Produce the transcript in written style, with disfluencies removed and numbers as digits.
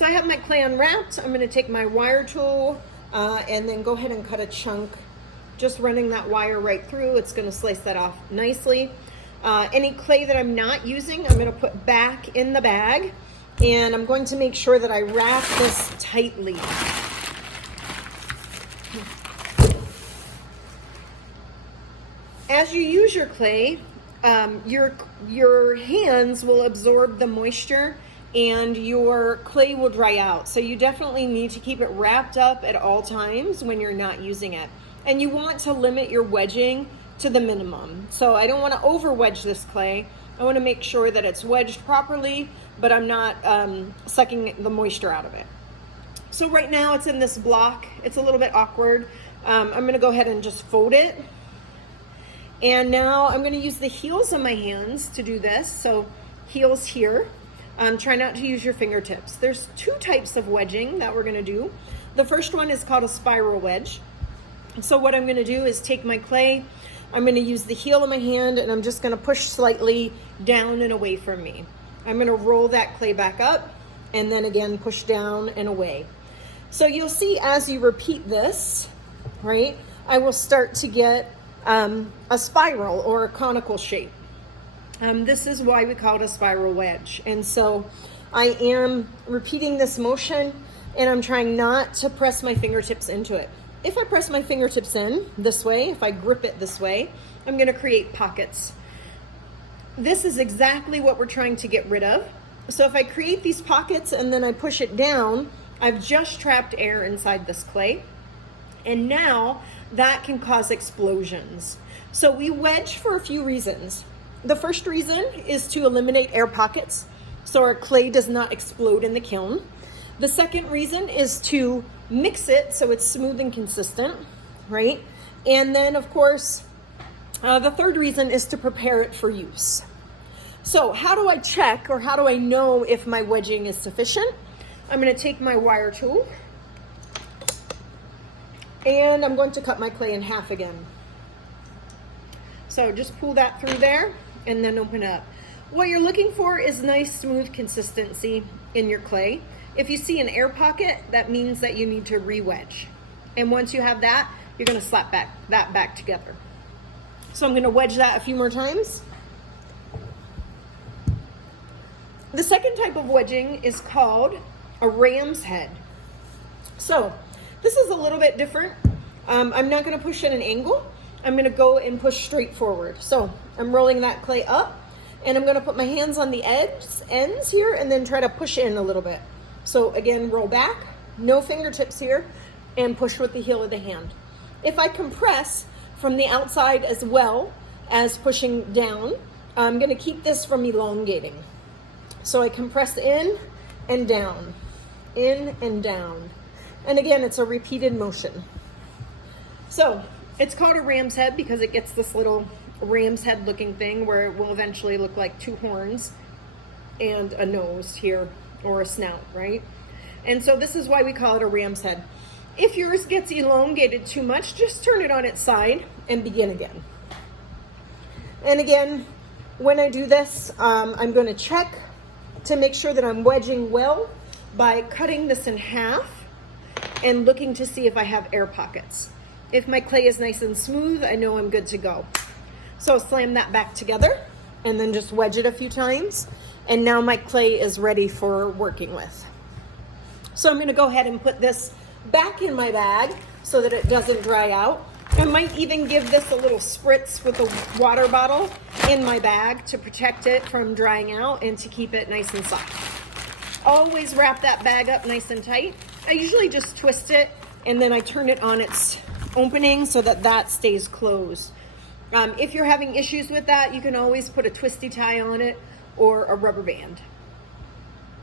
So I have my clay unwrapped. I'm gonna take my wire tool and then go ahead and cut a chunk, just running that wire right through. It's gonna slice that off nicely. Any clay that I'm not using, I'm gonna put back in the bag, and I'm going to make sure that I wrap this tightly. As you use your clay, your hands will absorb the moisture and your clay will dry out. So you definitely need to keep it wrapped up at all times when you're not using it. And you want to limit your wedging to the minimum. So I don't want to over wedge this clay. I want to make sure that it's wedged properly, but I'm not sucking the moisture out of it. So right now it's in this block. It's a little bit awkward. I'm going to go ahead and just fold it. And now I'm going to use the heels of my hands to do this. So heels here. Try not to use your fingertips. There's two types of wedging that we're going to do. The first one is called a spiral wedge. So what I'm going to do is take my clay, I'm going to use the heel of my hand, and I'm just going to push slightly down and away from me. I'm going to roll that clay back up and then again push down and away. So you'll see as you repeat this, right, I will start to get a spiral or a conical shape. This is why we call it a spiral wedge. And so I am repeating this motion, and I'm trying not to press my fingertips into it. If I press my fingertips in this way, if I grip it this way, I'm going to create pockets. This is exactly what we're trying to get rid of. So if I create these pockets and then I push it down, I've just trapped air inside this clay. And now that can cause explosions. So we wedge for a few reasons. The first reason is to eliminate air pockets so our clay does not explode in the kiln. The second reason is to mix it so it's smooth and consistent, right? And then of course, the third reason is to prepare it for use. So how do I check, or how do I know if my wedging is sufficient? I'm going to take my wire tool and I'm going to cut my clay in half again. So just pull that through there and then open up. What you're looking for is nice, smooth consistency in your clay. If you see an air pocket, that means that you need to re-wedge. And once you have that, you're going to slap that back together. So I'm going to wedge that a few more times. The second type of wedging is called a ram's head. So this is a little bit different. I'm not going to push at an angle. I'm going to go and push straight forward. So I'm rolling that clay up, and I'm going to put my hands on the ends here and then try to push in a little bit. So again, roll back, no fingertips here, and push with the heel of the hand. If I compress from the outside as well as pushing down, I'm going to keep this from elongating. So I compress in and down, in and down. And again, it's a repeated motion. So it's called a ram's head because it gets this little ram's head looking thing where it will eventually look like two horns and a nose here, or a snout, right? And so this is why we call it a ram's head. If yours gets elongated too much, just turn it on its side and begin again. And again, when I do this, I'm going to check to make sure that I'm wedging well by cutting this in half and looking to see if I have air pockets. If my clay is nice and smooth, I know I'm good to go. So slam that back together and then just wedge it a few times. And now my clay is ready for working with. So I'm going to go ahead and put this back in my bag so that it doesn't dry out. I might even give this a little spritz with a water bottle in my bag to protect it from drying out and to keep it nice and soft. Always wrap that bag up nice and tight. I usually just twist it and then I turn it on its opening so that that stays closed. If you're having issues with that, you can always put a twisty tie on it or a rubber band.